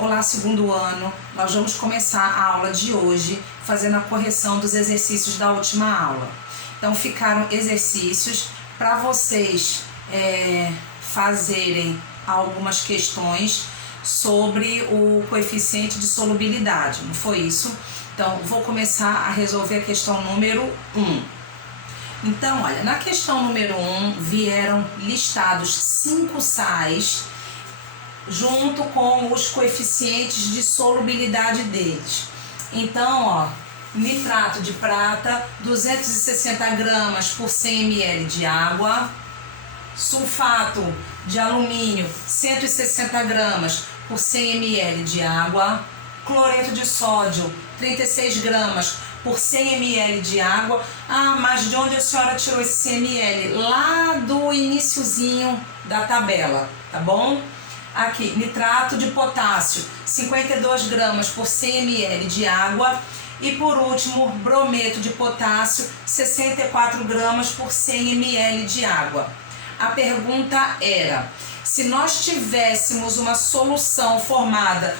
Olá, segundo ano. Nós vamos começar a aula de hoje fazendo a correção dos exercícios da última aula. Então, ficaram exercícios para vocês fazerem algumas questões sobre o coeficiente de solubilidade, não foi isso? Então, vou começar a resolver a questão número 1. Então, olha, na questão número 1 vieram listados 5 sais junto com os coeficientes de solubilidade deles. Então, ó, nitrato de prata, 260 gramas por 100 ml de água. Sulfato de alumínio, 160 gramas por 100 ml de água. Cloreto de sódio, 36 gramas por 100 ml de água. Ah, mas de onde a senhora tirou esse 100 ml? Lá do iniciozinho da tabela, tá bom? Aqui, nitrato de potássio, 52 gramas por 100 ml de água. E por último, brometo de potássio, 64 gramas por 100 ml de água. A pergunta era, se nós tivéssemos uma solução formada,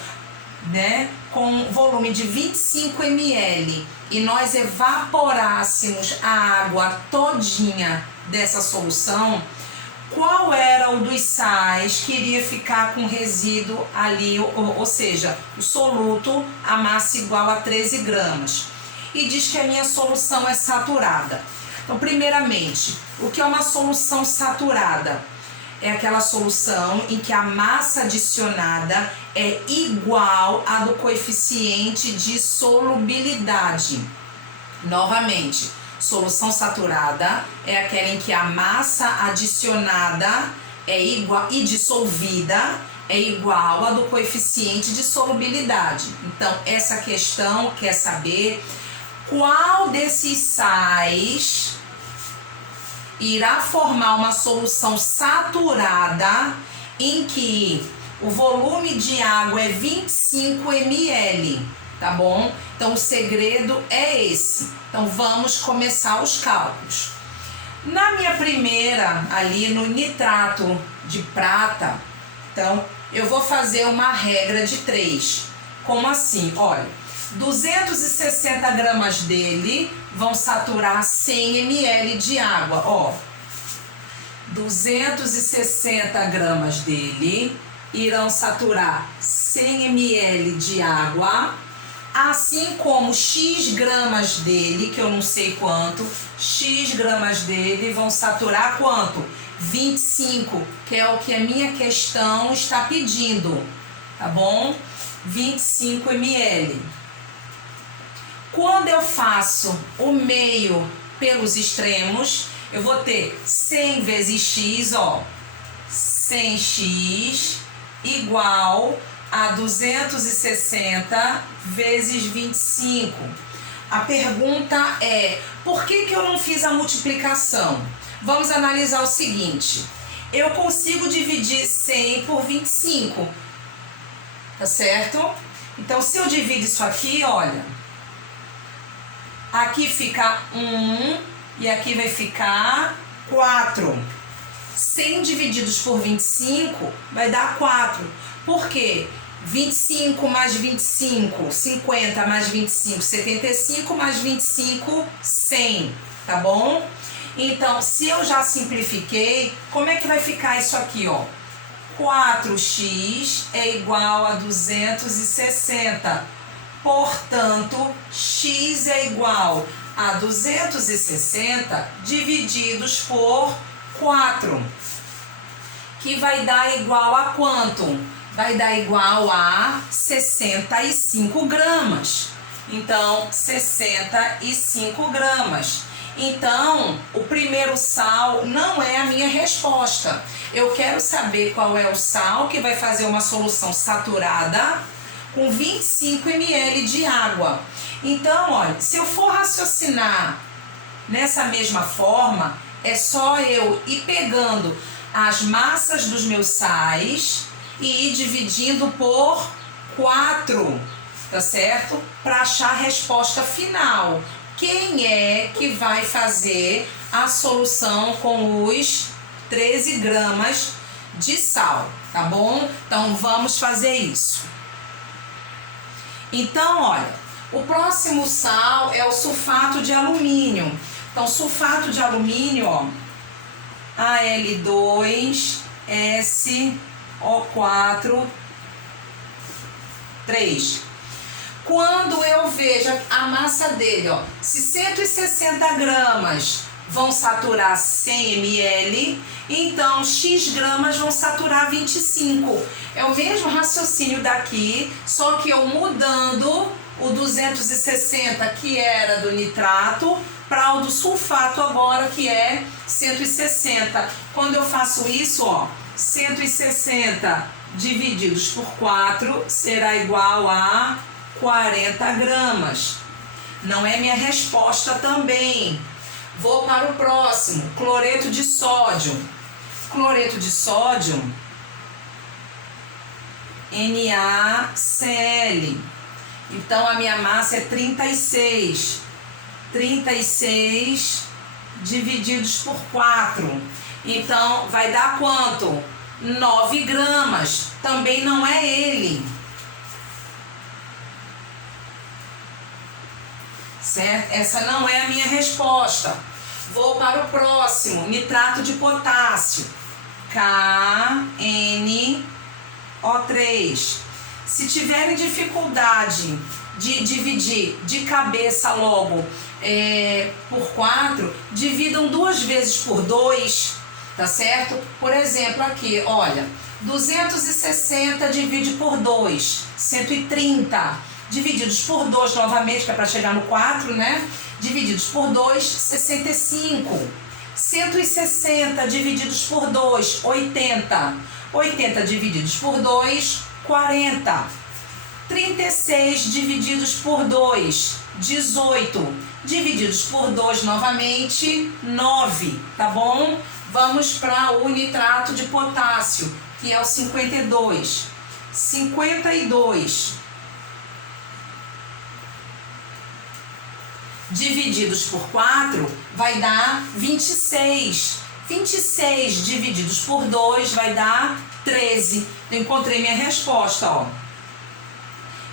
com volume de 25 ml e nós evaporássemos a água todinha dessa solução, qual era o dos sais que iria ficar com resíduo ali, ou seja, o soluto, a massa igual a 13 gramas. E diz que a minha solução é saturada. Então, primeiramente, o que é uma solução saturada? É aquela solução em que a massa adicionada é igual à do coeficiente de solubilidade. Novamente, solução saturada é aquela em que a massa adicionada é igual e dissolvida é igual à do coeficiente de solubilidade. Então, essa questão quer saber qual desses sais irá formar uma solução saturada em que o volume de água é 25 ml, tá bom? Então, o segredo é esse. Então, vamos começar os cálculos. Na minha primeira, ali no nitrato de prata, então, eu vou fazer uma regra de 3. Como assim? Olha, 260 gramas dele vão saturar 100 ml de água, ó. 260 gramas dele irão saturar 100 ml de água, assim como X gramas dele, que eu não sei quanto, X gramas dele vão saturar quanto? 25, que é o que a minha questão está pedindo, tá bom? 25 ml. Quando eu faço o meio pelos extremos, eu vou ter 100 vezes x, ó, 100x igual a 260 vezes 25. A pergunta é, por que eu não fiz a multiplicação? Vamos analisar o seguinte, eu consigo dividir 100 por 25, tá certo? Então, se eu divido isso aqui, olha, aqui fica 1 e aqui vai ficar 4. 100 divididos por 25 vai dar 4. Por quê? 25 mais 25, 50 mais 25, 75 mais 25, 100, tá bom? Então, se eu já simplifiquei, como é que vai ficar isso aqui, ó? 4x é igual a 260. Portanto, x é igual a 260 divididos por 4, que vai dar igual a quanto? Vai dar igual a 65 gramas. Então, 65 gramas. Então, o primeiro sal não é a minha resposta. Eu quero saber qual é o sal que vai fazer uma solução saturada com 25 ml de água. Então, olha, se eu for raciocinar nessa mesma forma, é só eu ir pegando as massas dos meus sais e ir dividindo por 4, tá certo? Para achar a resposta final. Quem é que vai fazer a solução com os 13 gramas de sal, tá bom? Então, vamos fazer isso. Então, olha, o próximo sal é o sulfato de alumínio. Então, sulfato de alumínio, ó, Al2SO4 3. Quando eu vejo a massa dele, ó, se 160 gramas vão saturar 100 ml, então X gramas vão saturar 25. É o mesmo raciocínio daqui, só que eu mudando o 260, que era do nitrato, para o do sulfato agora, que é 160. Quando eu faço isso, ó, 160 divididos por 4 será igual a 40 gramas. Não é minha resposta também. Vou para o próximo, cloreto de sódio. Cloreto de sódio, NaCl. Então, a minha massa é 36. 36 divididos por 4. Então, vai dar quanto? 9 gramas. Também não é ele. Certo? Essa não é a minha resposta. Vou para o próximo, nitrato de potássio, KNO3. Se tiverem dificuldade de dividir de cabeça logo por 4, dividam 2 vezes por 2, tá certo? Por exemplo, aqui, olha, 260 divide por 2, 130. Divididos por 2 novamente, que é para chegar no 4, né? Divididos por 2, 65. 160 divididos por 2, 80. 80 divididos por 2, 40. 36 divididos por 2, 18. Divididos por 2 novamente, 9. Tá bom? Vamos para o nitrato de potássio, que é o 52. 52 divididos por 4 vai dar 26. 26 divididos por 2 vai dar 13. Eu encontrei minha resposta, ó.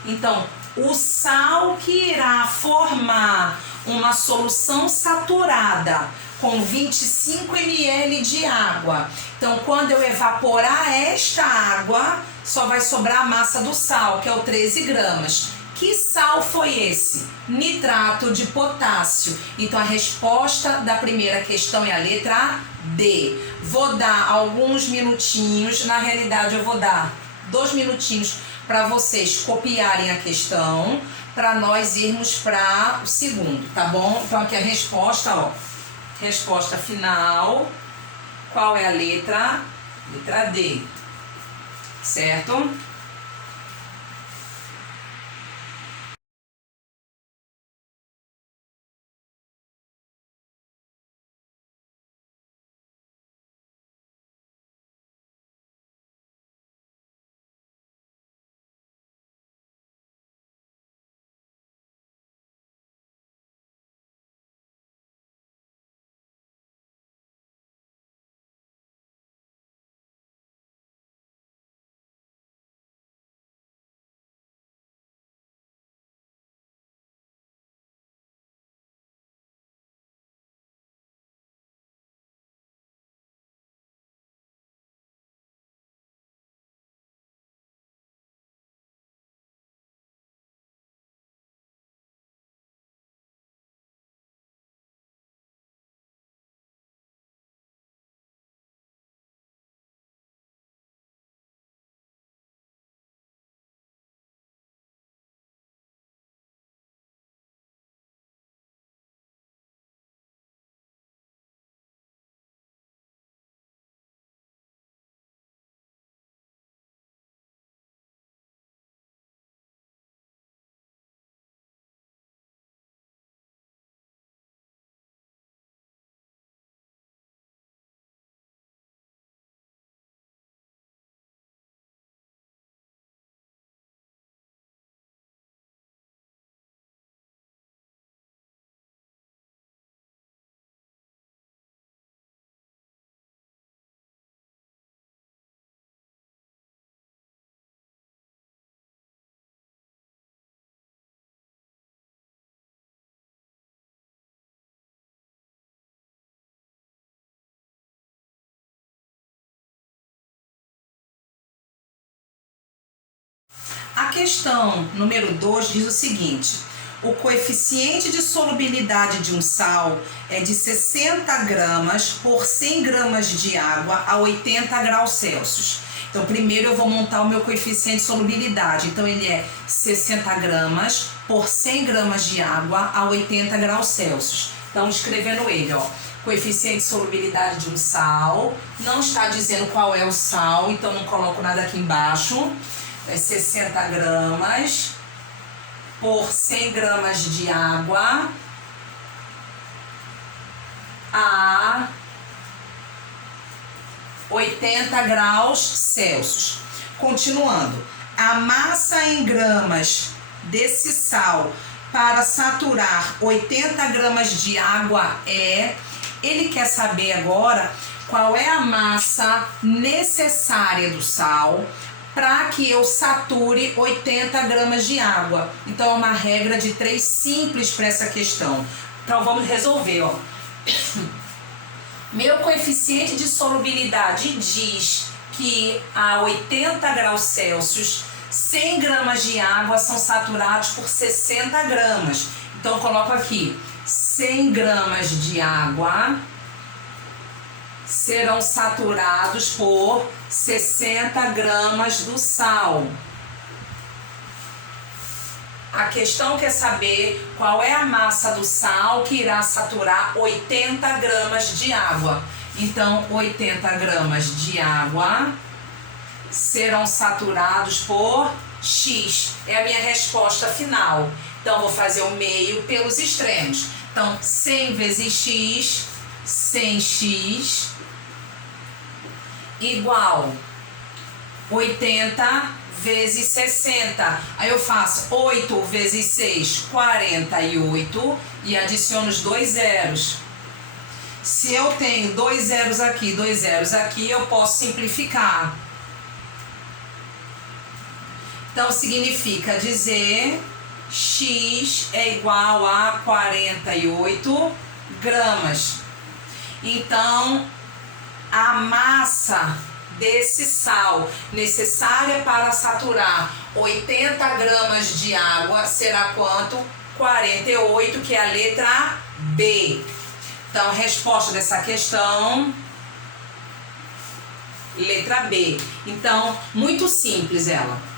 Então, o sal que irá formar uma solução saturada com 25 ml de água. Então, quando eu evaporar esta água, só vai sobrar a massa do sal, que é o 13 gramas. Que sal foi esse? Nitrato de potássio. Então, a resposta da primeira questão é a letra D. Vou dar alguns minutinhos, na realidade eu vou dar 2 minutinhos para vocês copiarem a questão, para nós irmos para o segundo, tá bom? Então, aqui a resposta, ó. Resposta final. Qual é a letra? Letra D. Certo? questão número 2 diz o seguinte: o coeficiente de solubilidade de um sal é de 60 gramas por 100 gramas de água a 80 graus Celsius. Então, primeiro eu vou montar o meu coeficiente de solubilidade. Então, ele é 60 gramas por 100 gramas de água a 80 graus Celsius. Então, escrevendo ele, ó. Coeficiente de solubilidade de um sal. Não está dizendo qual é o sal, então não coloco nada aqui embaixo. É 60 gramas por 100 gramas de água a 80 graus Celsius. Continuando, a massa em gramas desse sal para saturar 80 gramas de água é... Ele quer saber agora qual é a massa necessária do sal para que eu sature 80 gramas de água. Então, é uma regra de 3 simples para essa questão. Então, vamos resolver, ó. Meu coeficiente de solubilidade diz que a 80 graus Celsius, 100 gramas de água são saturados por 60 gramas. Então, eu coloco aqui, 100 gramas de água serão saturados por 60 gramas do sal. A questão quer saber qual é a massa do sal que irá saturar 80 gramas de água. Então, 80 gramas de água serão saturados por X. É a minha resposta final. Então, vou fazer o meio pelos extremos. Então, 100 vezes X, 100x, igual 80 vezes 60. Aí eu faço 8 vezes 6, 48, e adiciono os 2 zeros. Se eu tenho 2 zeros aqui, 2 zeros aqui, eu posso simplificar. Então, significa dizer x é igual a 48 gramas. Então, a massa desse sal necessária para saturar 80 gramas de água será quanto? 48, que é a letra B. Então, a resposta dessa questão, letra B. Então, muito simples ela.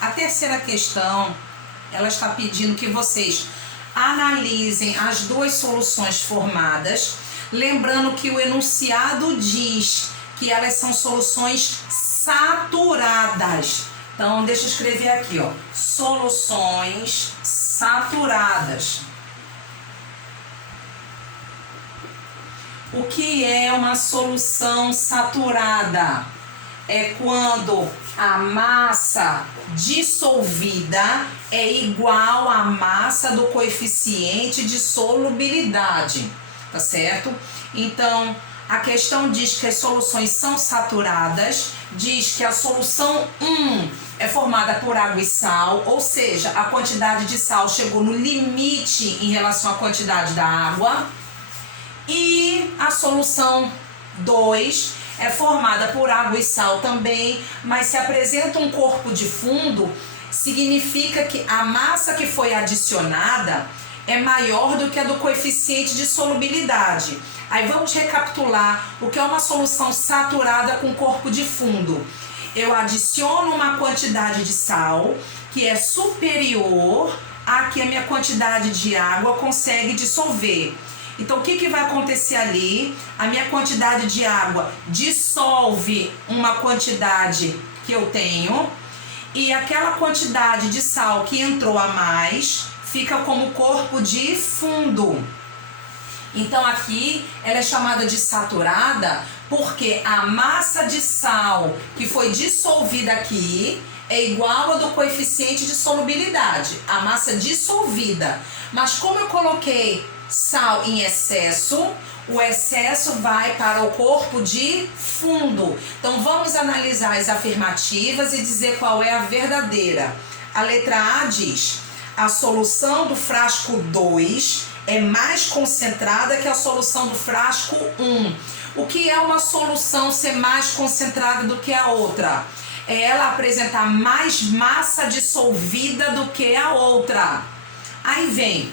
A terceira questão, ela está pedindo que vocês analisem as duas soluções formadas, lembrando que o enunciado diz que elas são soluções saturadas. Então, deixa eu escrever aqui, ó, soluções saturadas. O que é uma solução saturada? É quando a massa dissolvida é igual à massa do coeficiente de solubilidade, tá certo? Então, a questão diz que as soluções são saturadas, diz que a solução 1 é formada por água e sal, ou seja, a quantidade de sal chegou no limite em relação à quantidade da água, e a solução 2 é formada por água e sal também, mas se apresenta um corpo de fundo, significa que a massa que foi adicionada é maior do que a do coeficiente de solubilidade. Aí vamos recapitular o que é uma solução saturada com corpo de fundo. eu adiciono uma quantidade de sal que é superior à que a minha quantidade de água consegue dissolver. Então, o que vai acontecer ali? A minha quantidade de água dissolve uma quantidade que eu tenho e aquela quantidade de sal que entrou a mais fica como corpo de fundo. Então, aqui ela é chamada de saturada porque a massa de sal que foi dissolvida aqui é igual a do coeficiente de solubilidade, a massa dissolvida. Mas como eu coloquei sal em excesso, o excesso vai para o corpo de fundo. Então vamos analisar as afirmativas e dizer qual é a verdadeira. A letra A diz: a solução do frasco 2 é mais concentrada que a solução do frasco 1. O que é uma solução ser mais concentrada do que a outra? É ela apresentar mais massa dissolvida do que a outra. Aí vem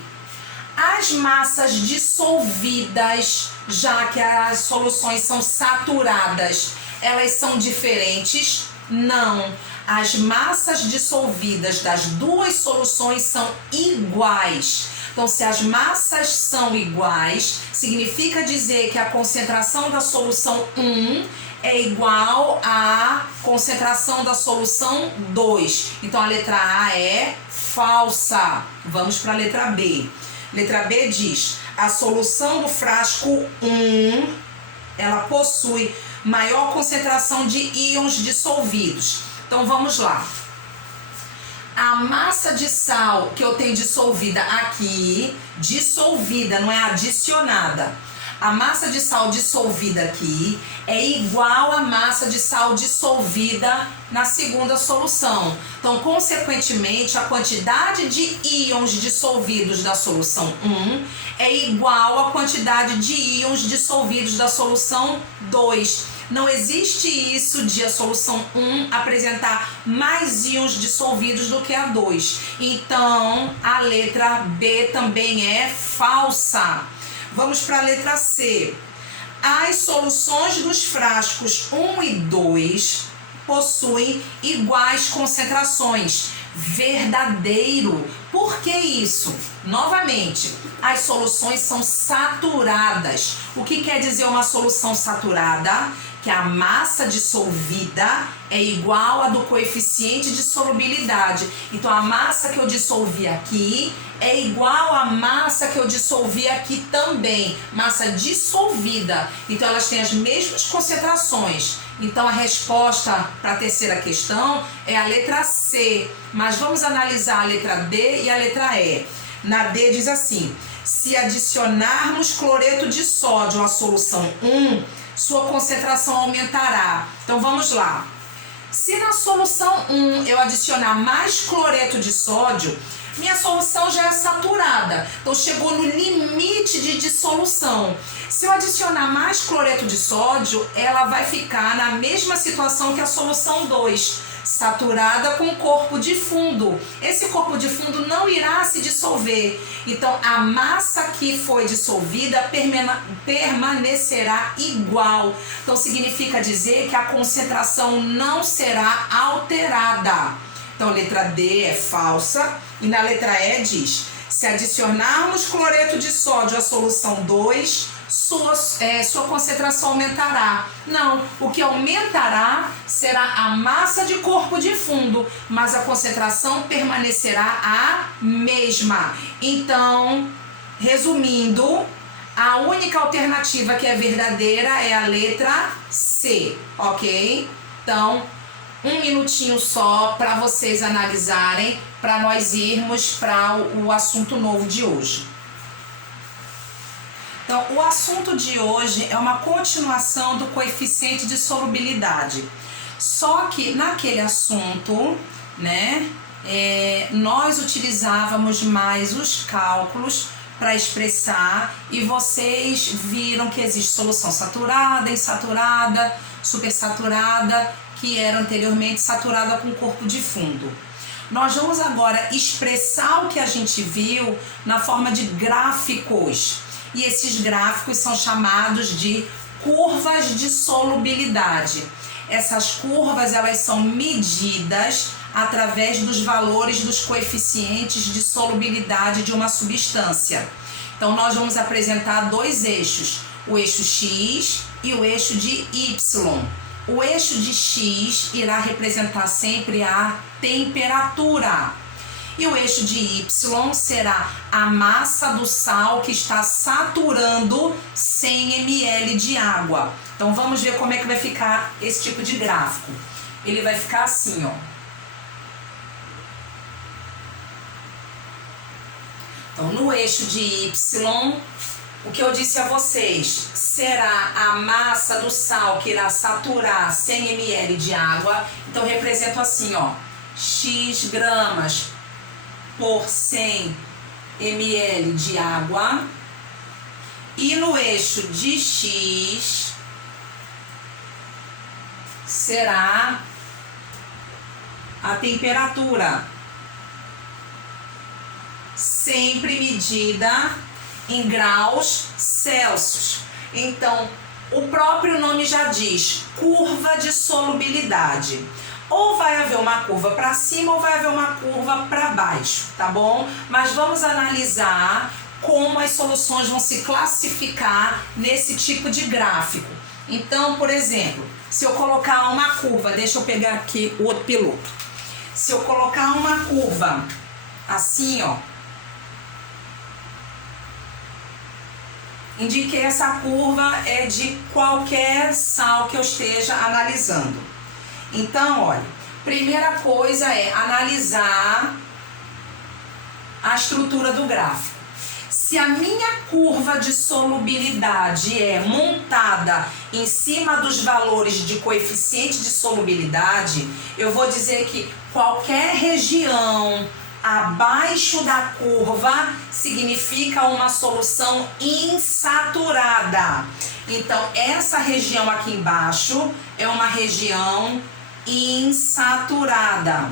as massas dissolvidas, já que as soluções são saturadas, elas são diferentes? Não. As massas dissolvidas das duas soluções são iguais. Então, se as massas são iguais, significa dizer que a concentração da solução 1 é igual à concentração da solução 2. Então, a letra A é falsa. Vamos para a letra B. Letra B diz: a solução do frasco 1, ela possui maior concentração de íons dissolvidos. Então vamos lá. A massa de sal que eu tenho dissolvida aqui, dissolvida, não é adicionada. A massa de sal dissolvida aqui é igual à massa de sal dissolvida na segunda solução. Então, consequentemente, a quantidade de íons dissolvidos da solução 1 é igual à quantidade de íons dissolvidos da solução 2. Não existe isso de a solução 1 apresentar mais íons dissolvidos do que a 2. Então, a letra B também é falsa. Vamos para a letra C. As soluções dos frascos 1 e 2 possuem iguais concentrações. Verdadeiro. Por que isso? Novamente, as soluções são saturadas. O que quer dizer uma solução saturada? Que a massa dissolvida é igual a do coeficiente de solubilidade. Então, a massa que eu dissolvi aqui é igual à massa que eu dissolvi aqui também. Massa dissolvida. Então, elas têm as mesmas concentrações. Então, a resposta para a terceira questão é a letra C. Mas vamos analisar a letra D e a letra E. Na D diz assim: se adicionarmos cloreto de sódio à solução 1, sua concentração aumentará. Então vamos lá. Se na solução 1 eu adicionar mais cloreto de sódio, minha solução já é saturada. Então chegou no limite de dissolução. Se eu adicionar mais cloreto de sódio, ela vai ficar na mesma situação que a solução 2, saturada com corpo de fundo. Esse corpo de fundo não irá se dissolver. Então, a massa que foi dissolvida permanecerá igual. Então, significa dizer que a concentração não será alterada. Então, letra D é falsa. E na letra E diz: se adicionarmos cloreto de sódio à solução 2, sua concentração aumentará. Não, o que aumentará será a massa de corpo de fundo, mas a concentração permanecerá a mesma. Então, resumindo, a única alternativa que é verdadeira é a letra C, ok? Então, um minutinho só para vocês analisarem, para nós irmos para o assunto novo de hoje. Então, o assunto de hoje é uma continuação do coeficiente de solubilidade. Só que naquele assunto, né, nós utilizávamos mais os cálculos para expressar, e vocês viram que existe solução saturada, insaturada, supersaturada, que era anteriormente saturada com corpo de fundo. Nós vamos agora expressar o que a gente viu na forma de gráficos. E esses gráficos são chamados de curvas de solubilidade. Essas curvas, elas são medidas através dos valores dos coeficientes de solubilidade de uma substância. Então, nós vamos apresentar dois eixos, o eixo X e o eixo de Y. O eixo de X irá representar sempre a temperatura. E o eixo de Y será a massa do sal que está saturando 100 ml de água. Então vamos ver como é que vai ficar esse tipo de gráfico. Ele vai ficar assim, ó. Então no eixo de Y, o que eu disse a vocês, será a massa do sal que irá saturar 100 ml de água. Então eu represento assim, ó, X gramas por 100 ml de água, e no eixo de X será a temperatura, sempre medida em graus Celsius. Então, o próprio nome já diz, curva de solubilidade. Ou vai haver uma curva para cima ou vai haver uma curva para baixo, tá bom? Mas vamos analisar como as soluções vão se classificar nesse tipo de gráfico. Então, por exemplo, se eu colocar uma curva, deixa eu pegar aqui o outro piloto. Se eu colocar uma curva assim, ó, indiquei essa curva é de qualquer sal que eu esteja analisando. Então, olha, primeira coisa é analisar a estrutura do gráfico. Se a minha curva de solubilidade é montada em cima dos valores de coeficiente de solubilidade, eu vou dizer que qualquer região abaixo da curva significa uma solução insaturada. Então, essa região aqui embaixo é uma região insaturada,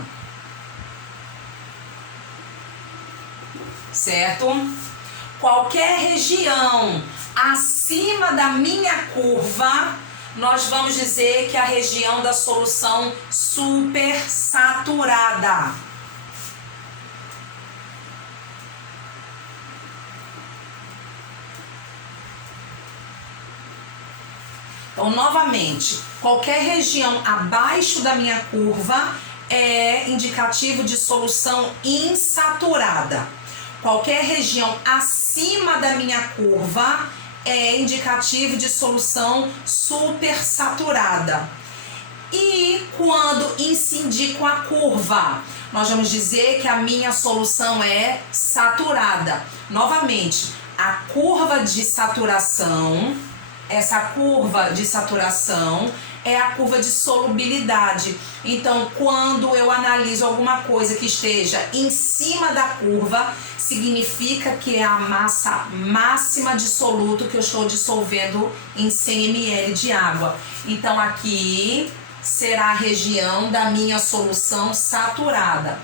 certo? Qualquer região acima da minha curva, nós vamos dizer que é a região da solução supersaturada. Então, novamente, qualquer região abaixo da minha curva é indicativo de solução insaturada. Qualquer região acima da minha curva é indicativo de solução supersaturada. E quando incidir com a curva, nós vamos dizer que a minha solução é saturada. Novamente, a curva de saturação... Essa curva de saturação é a curva de solubilidade. Então, quando eu analiso alguma coisa que esteja em cima da curva, significa que é a massa máxima de soluto que eu estou dissolvendo em 100 ml de água. Então, aqui será a região da minha solução saturada.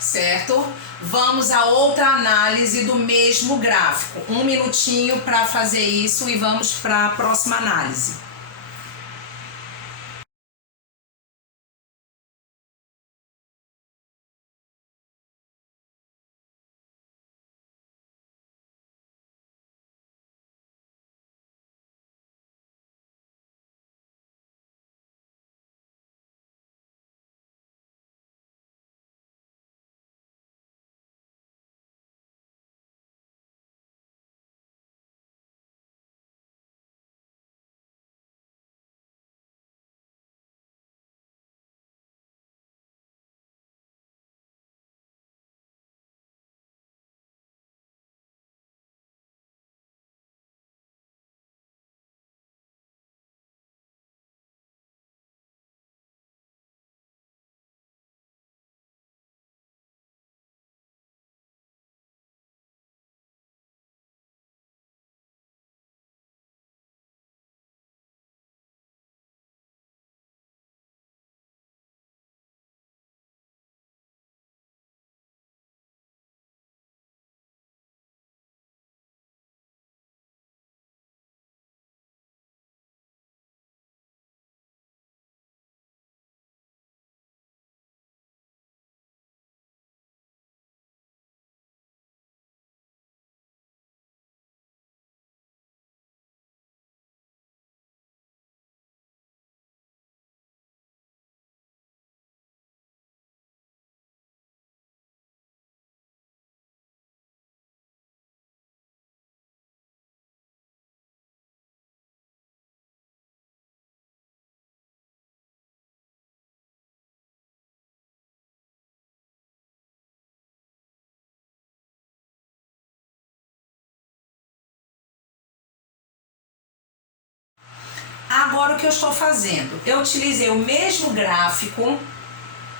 Certo? Vamos a outra análise do mesmo gráfico. Um minutinho para fazer isso e vamos para a próxima análise. Agora o que eu estou fazendo? Eu utilizei o mesmo gráfico,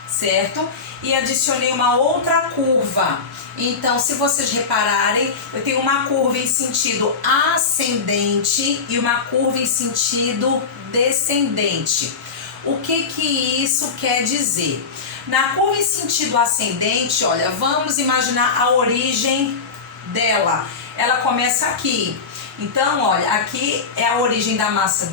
certo? E adicionei uma outra curva. Então, se vocês repararem, eu tenho uma curva em sentido ascendente e uma curva em sentido descendente. O que isso quer dizer? Na curva em sentido ascendente, olha, vamos imaginar a origem dela. Ela começa aqui. Então, olha, aqui é a origem da massa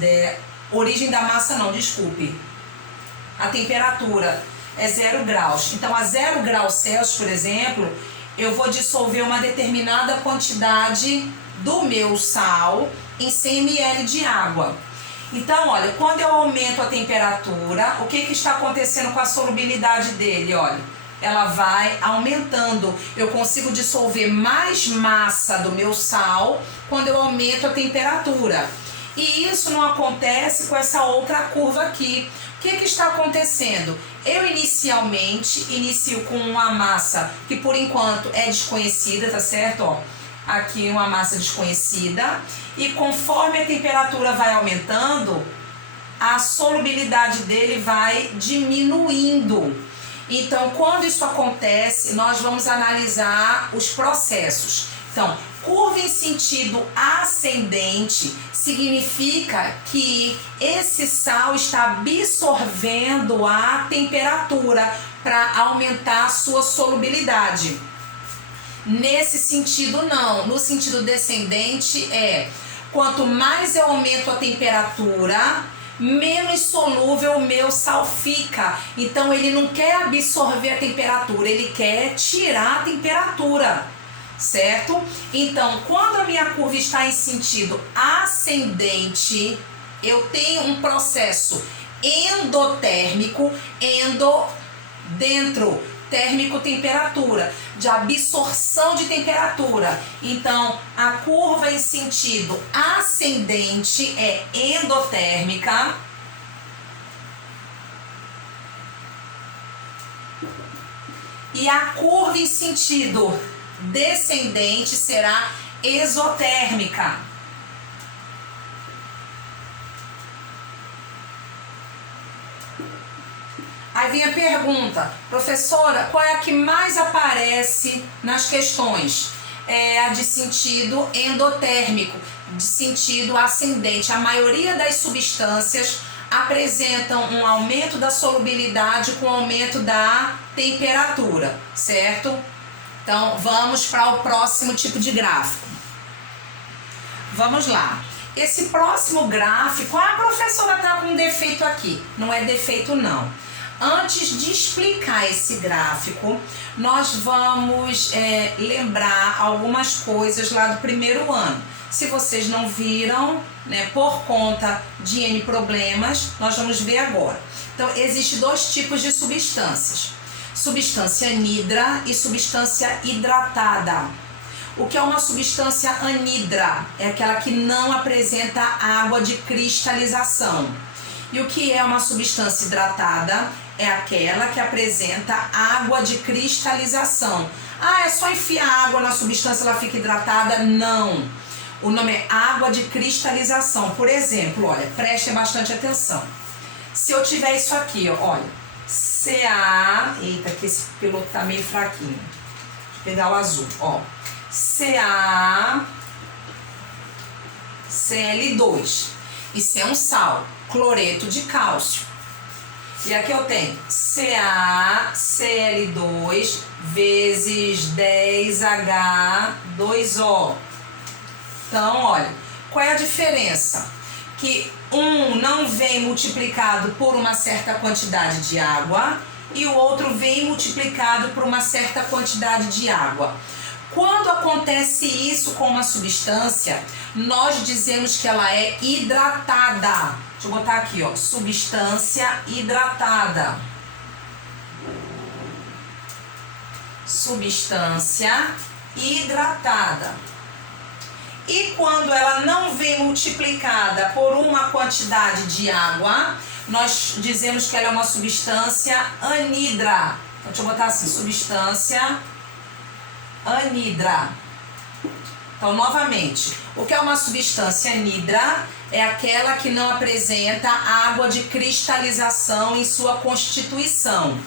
a temperatura é 0 graus. Então, a 0 graus Celsius, por exemplo, eu vou dissolver uma determinada quantidade do meu sal em 100 ml de água. Então, olha, quando eu aumento a temperatura, o que está acontecendo com a solubilidade dele? Olha, ela vai aumentando. Eu consigo dissolver mais massa do meu sal quando eu aumento a temperatura. E isso não acontece com essa outra curva aqui. O que está acontecendo? Eu inicialmente inicio com uma massa que por enquanto é desconhecida, tá certo? Ó, aqui uma massa desconhecida. E conforme a temperatura vai aumentando, a solubilidade dele vai diminuindo. Então, quando isso acontece, nós vamos analisar os processos. Então, curva em sentido ascendente significa que esse sal está absorvendo a temperatura para aumentar a sua solubilidade. Nesse sentido, não. No sentido descendente quanto mais eu aumento a temperatura, menos solúvel o meu sal fica. Então ele não quer absorver a temperatura, ele quer tirar a temperatura, certo? Então, quando a minha curva está em sentido ascendente, eu tenho um processo endotérmico, dentro, térmico, temperatura, de absorção de temperatura. Então, a curva em sentido ascendente é endotérmica. E a curva em sentido descendente será exotérmica. Aí vem a pergunta, professora, qual é a que mais aparece nas questões? É a de sentido endotérmico, de sentido ascendente. A maioria das substâncias apresentam um aumento da solubilidade com aumento da temperatura, certo? Então, vamos para o próximo tipo de gráfico. Vamos lá. Esse próximo gráfico, a professora está com um defeito aqui. Não é defeito, não. Antes de explicar esse gráfico, nós vamos lembrar algumas coisas lá do primeiro ano. Se vocês não viram, né, por conta de N problemas, nós vamos ver agora. Então, existem dois tipos de substâncias. Substância anidra e substância hidratada. O que é uma substância anidra? É aquela que não apresenta água de cristalização. E o que é uma substância hidratada? É aquela que apresenta água de cristalização. Ah, é só enfiar água na substância e ela fica hidratada? Não. O nome é água de cristalização. Por exemplo, olha, prestem bastante atenção. Se eu tiver isso aqui, ó, olha, Ca... Eita, que esse piloto tá meio fraquinho. Deixa eu pegar o azul, ó. CaCl2. Isso é um sal, cloreto de cálcio. E aqui eu tenho CaCl2 vezes 10H2O. Então, olha, qual é a diferença? Que um não vem multiplicado por uma certa quantidade de água e o outro vem multiplicado por uma certa quantidade de água. Quando acontece isso com uma substância, nós dizemos que ela é hidratada. Deixa eu botar aqui, ó, substância hidratada. Substância hidratada. E quando ela não vem multiplicada por uma quantidade de água, nós dizemos que ela é uma substância anidra. Então, deixa eu botar assim, substância anidra. Então, novamente, o que é uma substância anidra? É aquela que não apresenta água de cristalização em sua constituição.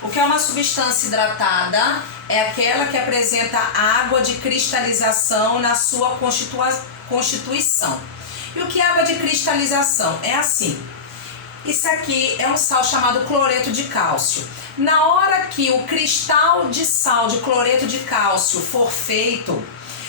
O que é uma substância hidratada? É aquela que apresenta água de cristalização na sua constituição. E o que é água de cristalização? É assim. Isso aqui é um sal chamado cloreto de cálcio. Na hora que o cristal de sal de cloreto de cálcio for feito,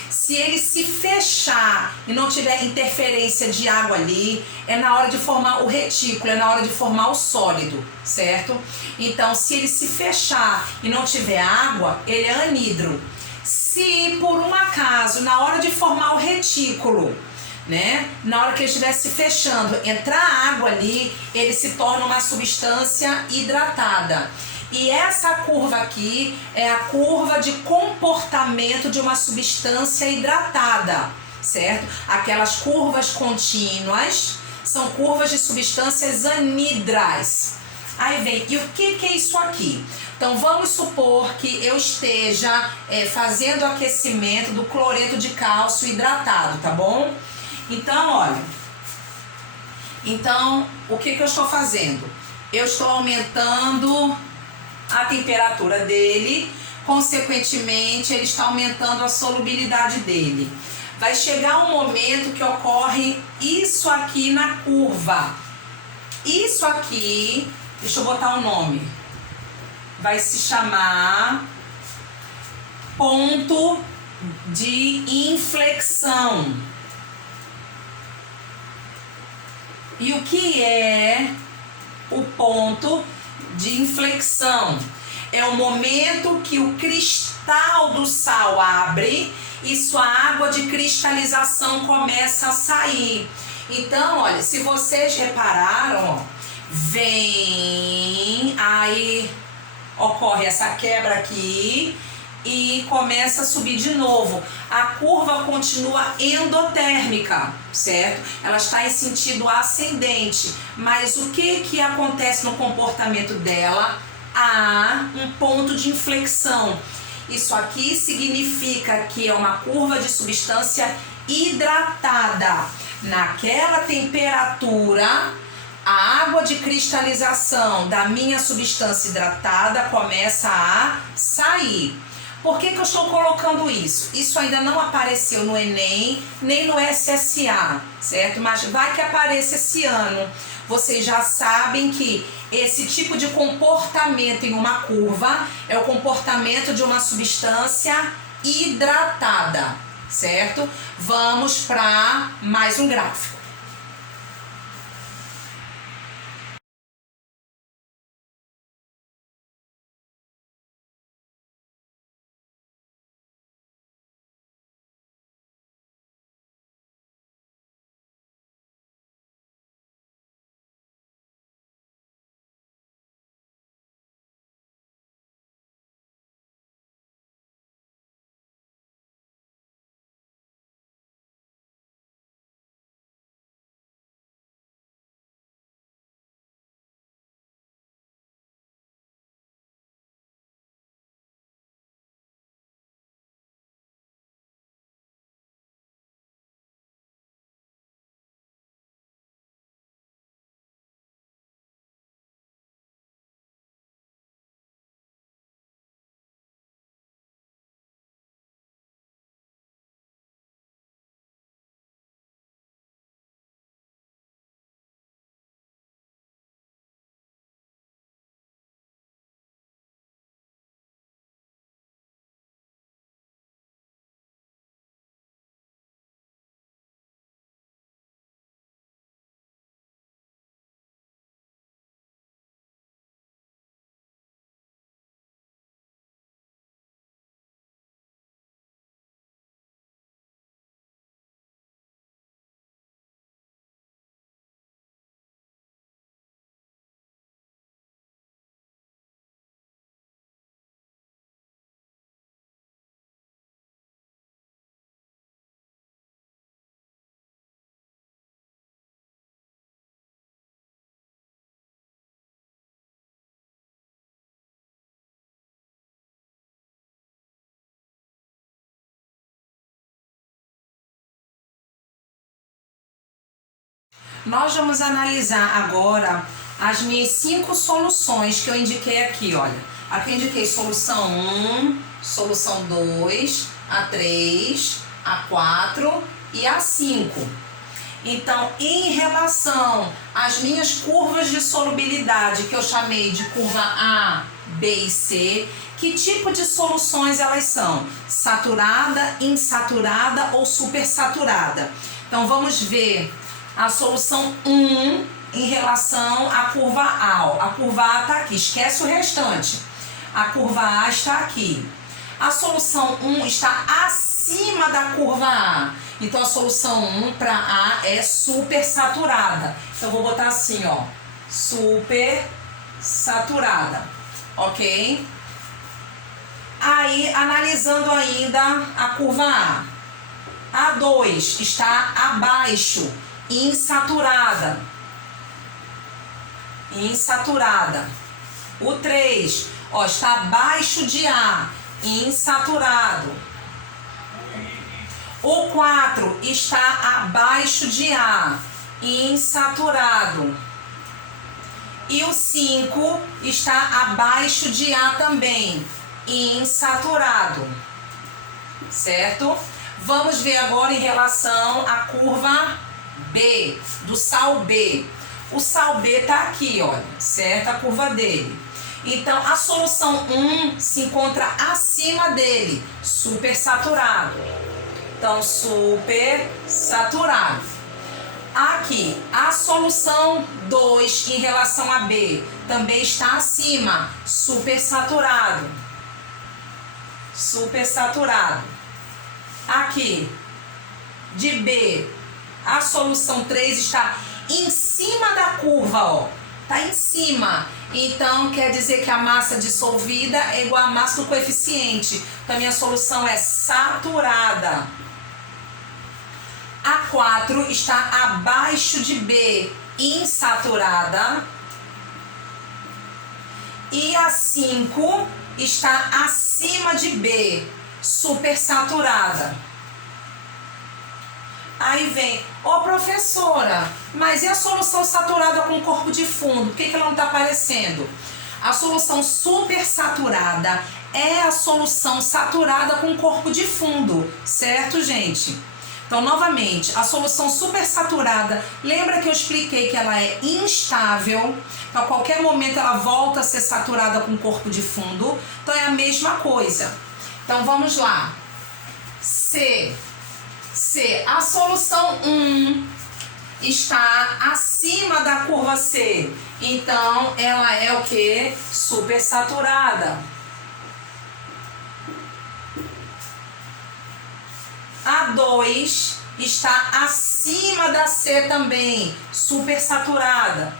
se ele se fechar e não tiver interferência de água ali, é na hora de formar o retículo, é na hora de formar o sólido, certo? Então, se ele se fechar e não tiver água, ele é anidro. Se por um acaso, na hora de formar o retículo, né, na hora que ele estiver se fechando, entrar água ali, ele se torna uma substância hidratada. E essa curva aqui é a curva de comportamento de uma substância hidratada, certo? Aquelas curvas contínuas são curvas de substâncias anidras. Aí vem, e o que é isso aqui? Então vamos supor que eu esteja fazendo aquecimento do cloreto de cálcio hidratado, tá bom? Então, olha, o que eu estou fazendo? Eu estou aumentando a temperatura dele, consequentemente ele está aumentando a solubilidade dele. Vai chegar um momento que ocorre isso aqui na curva. Isso aqui, deixa eu botar um nome, vai se chamar ponto de inflexão. E o que é o ponto de inflexão? É o momento que o cristal do sal abre e sua água de cristalização começa a sair. Então, olha, se vocês repararam, ó, vem, aí ocorre essa quebra aqui e começa a subir de novo. A curva continua endotérmica, certo? Ela está em sentido ascendente, mas o que acontece no comportamento dela? Há um ponto de inflexão. Isso aqui significa que é uma curva de substância hidratada. Naquela temperatura, a água de cristalização da minha substância hidratada começa a sair. Por que eu estou colocando isso? Isso ainda não apareceu no Enem, nem no SSA, certo? Mas vai que apareça esse ano. Vocês já sabem que esse tipo de comportamento em uma curva é o comportamento de uma substância hidratada, certo? Vamos para mais um gráfico. Nós vamos analisar agora as minhas 5 soluções que eu indiquei aqui, olha. Aqui eu indiquei solução 1, solução 2, a 3, a 4 e a 5. Então, em relação às minhas curvas de solubilidade, que eu chamei de curva A, B e C, que tipo de soluções elas são? Saturada, insaturada ou supersaturada? Então, vamos ver a solução 1 em relação à curva A. A curva A está aqui, esquece o restante. A curva A está aqui. A solução 1 está acima da curva A. Então, a solução 1 para A é supersaturada. Então, eu vou botar assim, ó, supersaturada, ok? Aí, analisando ainda a curva A. A 2 está abaixo, insaturada. Insaturada. O 3, ó, está abaixo de A, insaturado. O 4 está abaixo de A, insaturado. E o 5 está abaixo de A também, insaturado. Certo? Vamos ver agora em relação à curva B, do sal B. O sal B está aqui, olha, certo? A curva dele. Então, a solução 1 se encontra acima dele, supersaturado. Então, supersaturado. Aqui, a solução 2 em relação a B também está acima, supersaturado. Supersaturado. Aqui, de B, a solução 3 está em cima da curva, ó. Está em cima. Então, quer dizer que a massa dissolvida é igual à massa do coeficiente. Então, a minha solução é saturada. A 4 está abaixo de B, insaturada. E a 5 está acima de B, supersaturada. Aí vem, ô professora, mas e a solução saturada com corpo de fundo? Por que ela não está aparecendo? A solução supersaturada é a solução saturada com corpo de fundo, certo, gente? Então, novamente, a solução supersaturada, lembra que eu expliquei que ela é instável, então a qualquer momento ela volta a ser saturada com corpo de fundo, então é a mesma coisa. Então, vamos lá. C, a solução 1 está acima da curva C, então ela é o que? Supersaturada. A 2 está acima da C também, supersaturada.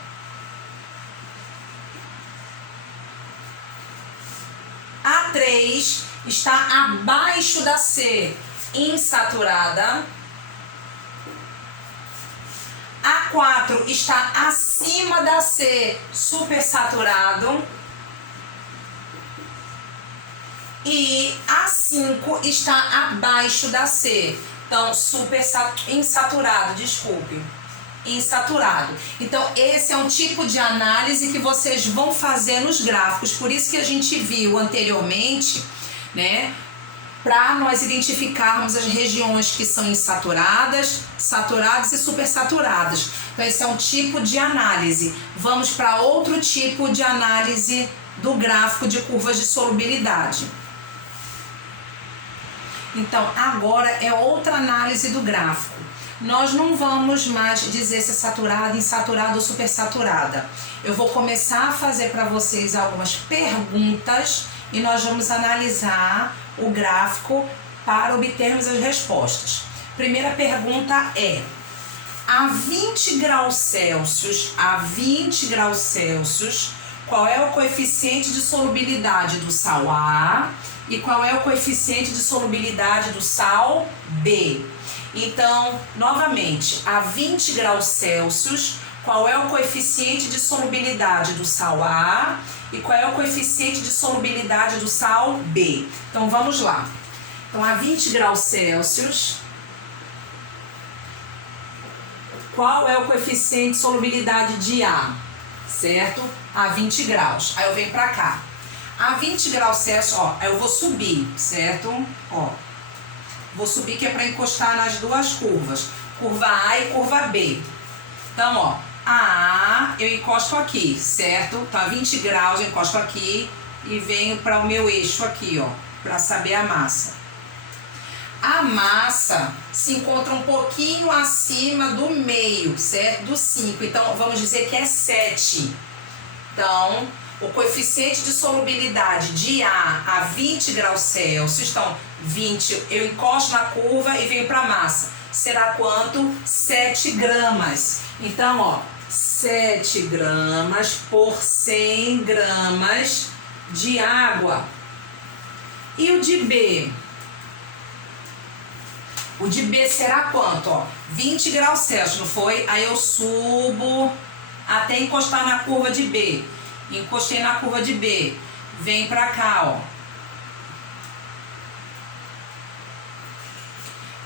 A 3 está abaixo da C, insaturada. A 4 está acima da C, supersaturado. E a 5 está abaixo da C. Então, insaturado, desculpe. Insaturado. Então, esse é um tipo de análise que vocês vão fazer nos gráficos. Por isso que a gente viu anteriormente, né? Para nós identificarmos as regiões que são insaturadas, saturadas e supersaturadas. Então, esse é um tipo de análise. Vamos para outro tipo de análise do gráfico de curvas de solubilidade. Então, agora é outra análise do gráfico. Nós não vamos mais dizer se é saturada, insaturada ou supersaturada. Eu vou começar a fazer para vocês algumas perguntas e nós vamos analisar o gráfico para obtermos as respostas. Primeira pergunta é: a 20 graus Celsius, qual é o coeficiente de solubilidade do sal A e qual é o coeficiente de solubilidade do sal B? Então, novamente, a 20 graus Celsius, qual é o coeficiente de solubilidade do sal A e qual é o coeficiente de solubilidade do sal B? Então, vamos lá. Então, a 20 graus Celsius, qual é o coeficiente de solubilidade de A, certo? A 20 graus. Aí eu venho pra cá. A 20 graus Celsius, ó, eu vou subir, certo? Ó, vou subir que é para encostar nas duas curvas, curva A e curva B. Então, ó, a A eu encosto aqui, certo? Então, a 20 graus eu encosto aqui e venho para o meu eixo aqui, ó, para saber a massa. A massa se encontra um pouquinho acima do meio, certo? Do 5, então vamos dizer que é 7. Então, o coeficiente de solubilidade de A a 20 graus Celsius, então 20, eu encosto na curva e venho para a massa. Será quanto? 7 gramas. Então, ó, 7 gramas por 100 gramas de água. E o de B? O de B será quanto? Ó, 20 graus Celsius, não foi? Aí eu subo até encostar na curva de B. Encostei na curva de B. Vem pra cá, ó.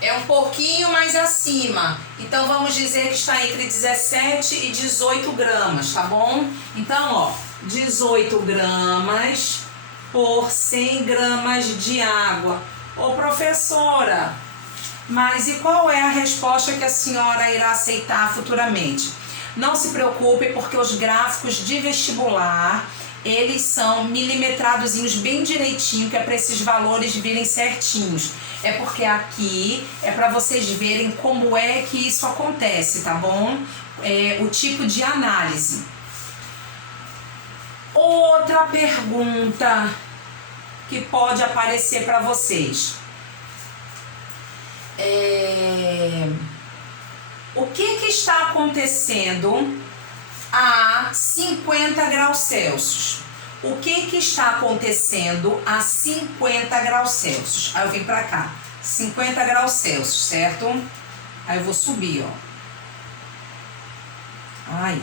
É um pouquinho mais acima. Então, vamos dizer que está entre 17 e 18 gramas, tá bom? Então, ó, 18 gramas por 100 gramas de água. Ô, professora, mas e qual é a resposta que a senhora irá aceitar futuramente? Não se preocupe, porque os gráficos de vestibular, eles são milimetradozinhos bem direitinho, que é para esses valores virem certinhos. É porque aqui é para vocês verem como é que isso acontece, tá bom? É o tipo de análise. Outra pergunta que pode aparecer para vocês. O que está acontecendo a 50 graus Celsius? O que está acontecendo a 50 graus Celsius? Aí eu vim pra cá, 50 graus Celsius, certo? Aí eu vou subir, ó. Ai.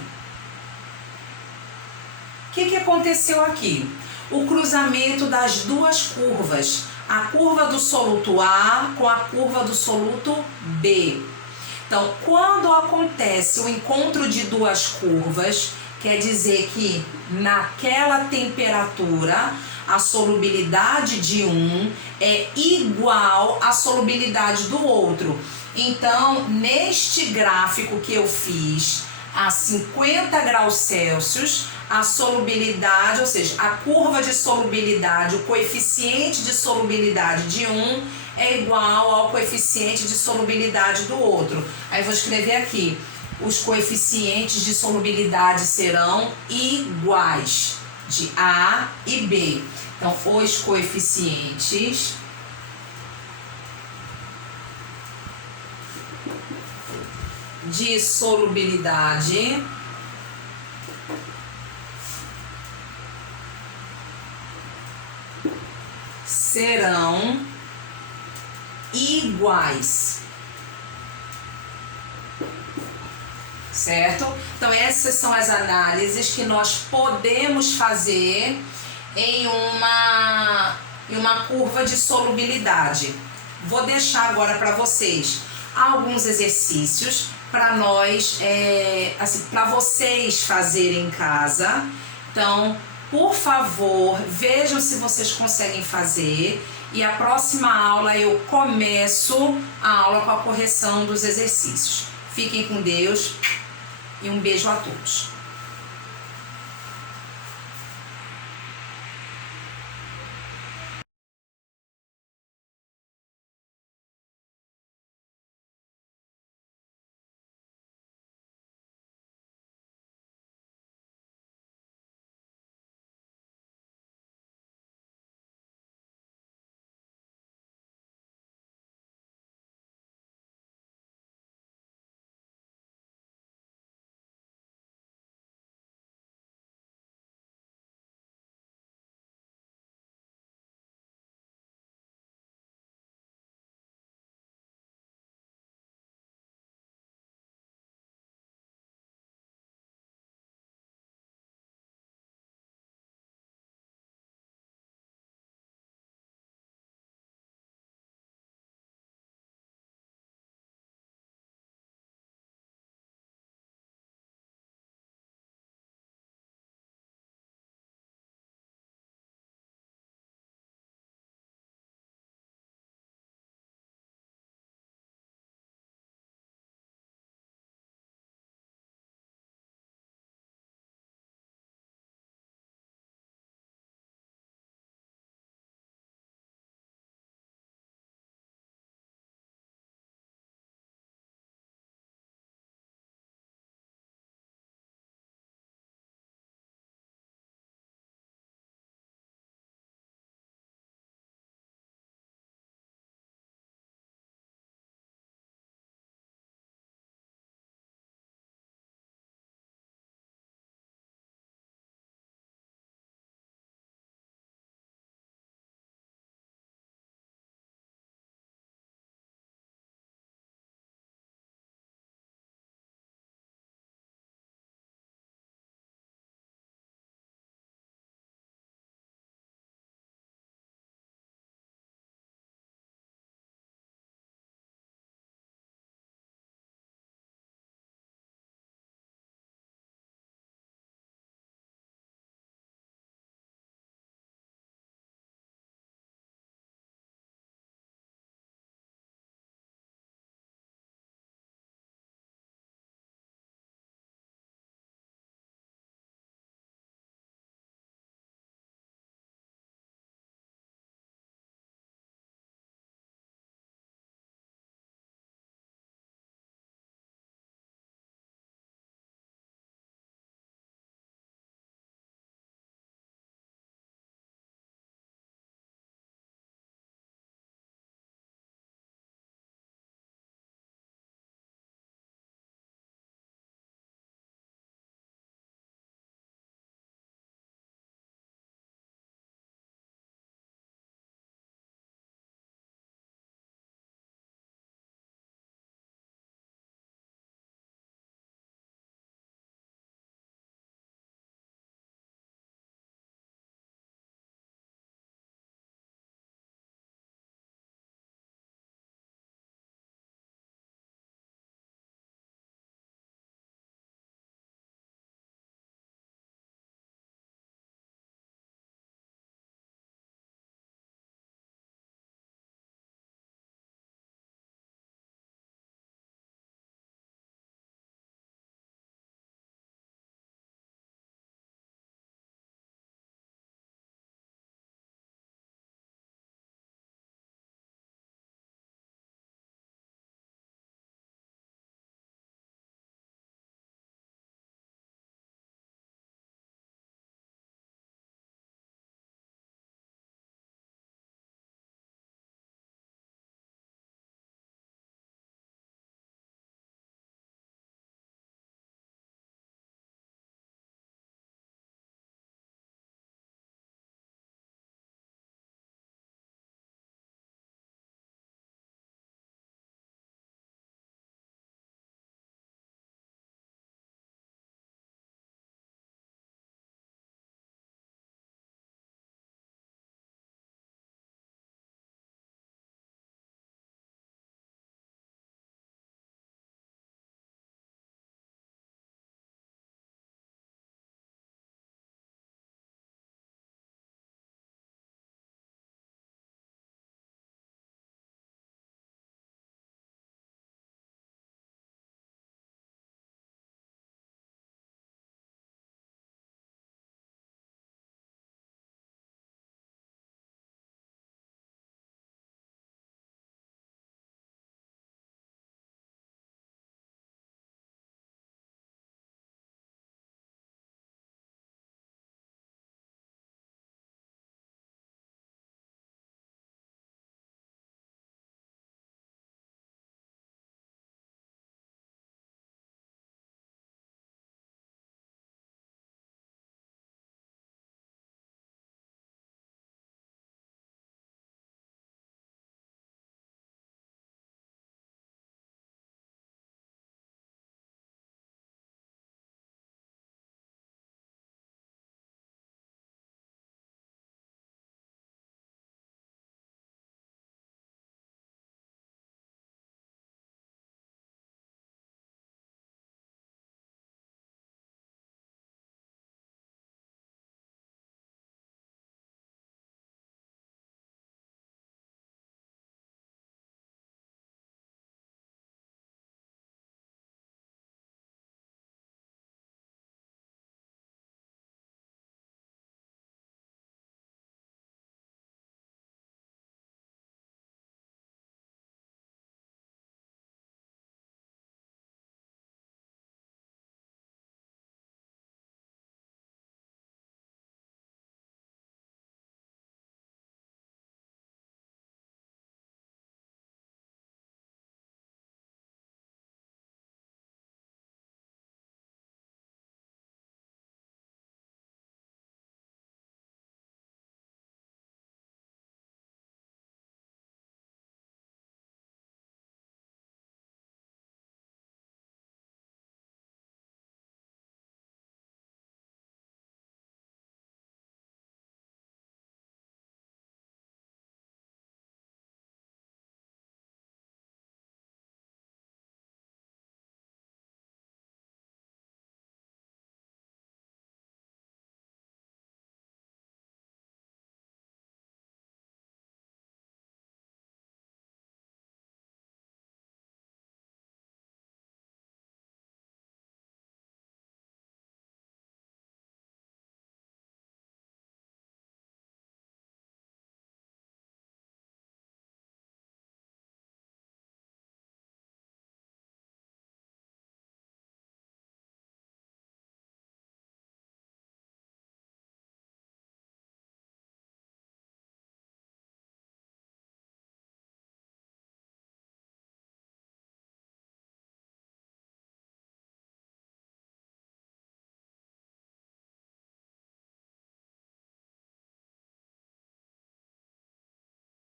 O que aconteceu aqui? O cruzamento das duas curvas. A curva do soluto A com a curva do soluto B. Então, quando acontece o encontro de duas curvas, quer dizer que naquela temperatura a solubilidade de um é igual à solubilidade do outro. Então, neste gráfico que eu fiz, a 50 graus Celsius, a solubilidade, ou seja, a curva de solubilidade, o coeficiente de solubilidade de um é igual ao coeficiente de solubilidade do outro. Aí vou escrever aqui, os coeficientes de solubilidade serão iguais de A e B. Então, os coeficientes de solubilidade serão iguais, certo? Então, essas são as análises que nós podemos fazer em uma curva de solubilidade. Vou deixar agora para vocês alguns exercícios para nós, assim, para vocês fazerem em casa. Então, por favor, vejam se vocês conseguem fazer. E a próxima aula eu começo a aula com a correção dos exercícios. Fiquem com Deus e um beijo a todos.